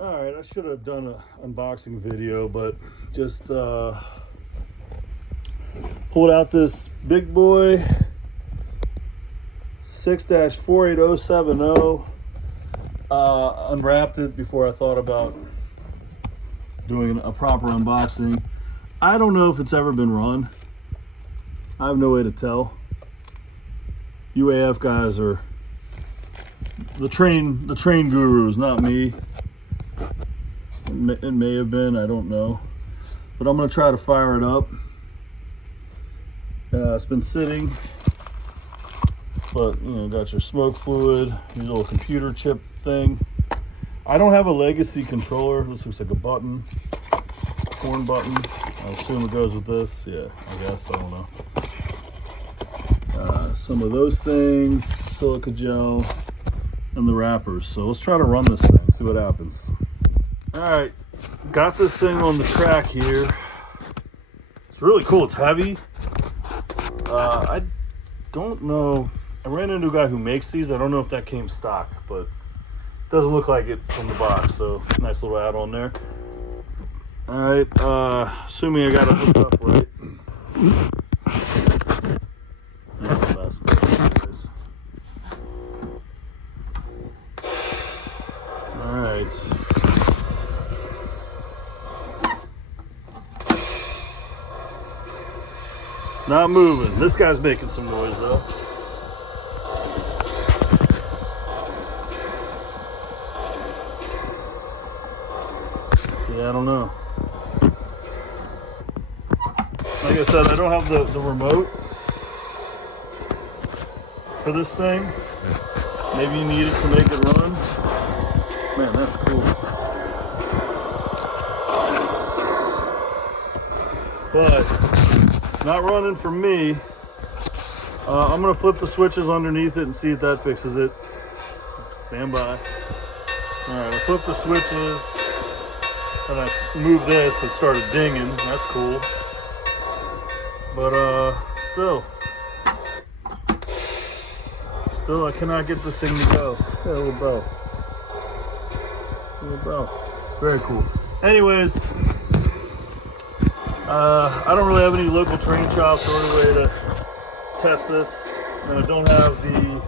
All right, I should have done an unboxing video, but just pulled out this big boy 6-48070. Unwrapped it before I thought about doing a proper unboxing. I don't know if it's ever been run. I have no way to tell. UAF guys are the train gurus, not me. It may have been, I don't know, but I'm gonna try to fire it up. It's been sitting, but you know, got your smoke fluid, your little computer chip thing. I don't have a legacy controller. This looks like a button, horn button. I assume it goes with this. Yeah, I guess, I don't know. Some of those things, silica gel, and the wrappers. So let's try to run this thing, see what happens. All right, got this thing on the track here. It's really cool. It's heavy. I don't know. I ran into a guy who makes these. I don't know if that came stock, but it doesn't look like it from the box. So nice little add-on there. All right, assuming I got it hooked up right. All right. Not moving. This guy's making some noise though. Yeah, I don't know. Like I said, I don't have the remote for this thing. Maybe you need it to make it run. Man, that's cool. But not running for me. I'm gonna flip the switches underneath it and see if that fixes it. Stand by. All right, I flipped the switches and I moved this. It started dinging. That's cool. But still, I cannot get this thing to go. Yeah, a little bell. A little bell. Very cool. Anyways. I don't really have any local train shops or any way to test this, and I don't have the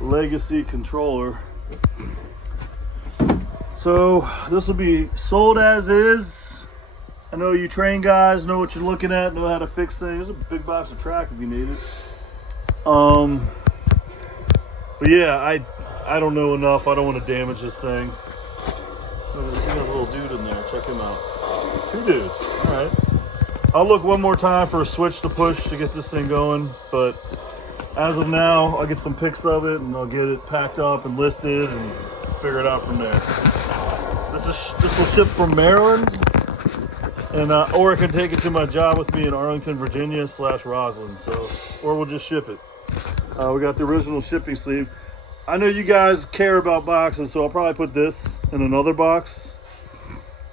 legacy controller. So this will be sold as is. I know you train guys know what you're looking at, know how to fix things. There's a big box of track if you need it. But yeah, I don't know enough. I don't want to damage this thing. There's a little dude in there. Check him out. Two dudes. All right. I'll look one more time for a switch to push to get this thing going, but as of now, I'll get some pics of it and I'll get it packed up and listed and figure it out from there. This will ship from Maryland, and or I can take it to my job with me in Arlington, Virginia /Roslyn. So, or we'll just ship it. We got the original shipping sleeve. I know you guys care about boxes, so I'll probably put this in another box,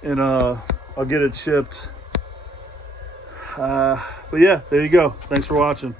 and I'll get it shipped. But yeah, there you go. Thanks for watching.